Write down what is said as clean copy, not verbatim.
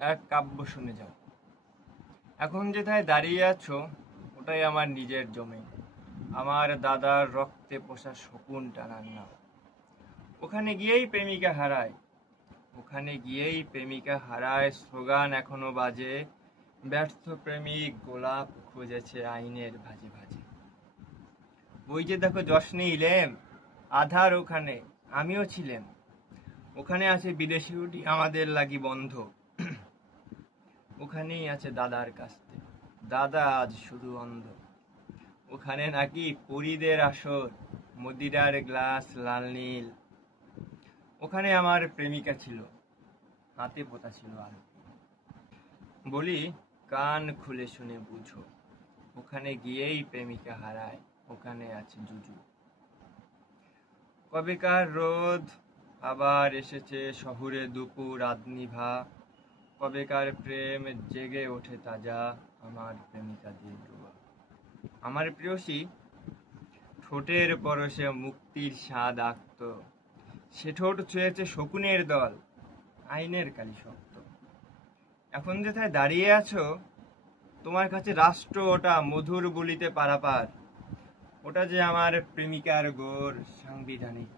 এক কাব্য শুনে যাও। এখন যেথায় দাঁড়িয়ে আছো ওটাই আমার নিজের জমি, আমার দাদার রক্তে পোষা শকুন টানার নাম। ওখানে গিয়েই প্রেমিকা হারায়, ওখানে গিয়েই প্রেমিকা হারায়, স্লোগান এখনো বাজে, ব্যর্থ প্রেমিক গোলাপ খুঁজেছে আইনের ভাজে ভাজে। ওই যে দেখো জশনে ইলেম, আধার ওখানে আমিও ছিলাম। ওখানে আছে বিদেশি উটি আমাদের লাগি বন্ধ। ওখানেই আছে দাদার কাস্তে, দাদা আজ শুধু অন্ধ। ওখানে নাকি পরীদের আসর, মদিরার গ্লাস লাল নীল। ওখানে আমার প্রেমিকা ছিল, হাতে পোতা ছিল আলো। বলি কান খুলে শুনে বুঝো, ওখানে গিয়েই প্রেমিকা হারায়, ওখানে আছে জুজু। কবেকার রোদ আবার এসেছে শহুরে দুপুর আধনিভা, কবেকার প্রেম জেগে ওঠে তাজা, আমার প্রেমিকা দিয়ে ডোবা। আমার প্রেয়সী ঠোঁটের পরশে মুক্তির স্বাদ আঁকত, সে ঠোঁট ছুঁয়েছে শকুনের দল, আইনের কালি শক্ত। এখন যেথায় দাঁড়িয়ে আছো তোমার কাছে রাষ্ট্র ওটা মধুর বলিতে পারাপার, ওটা যে আমার প্রেমিকার গোর সাংবিধানিক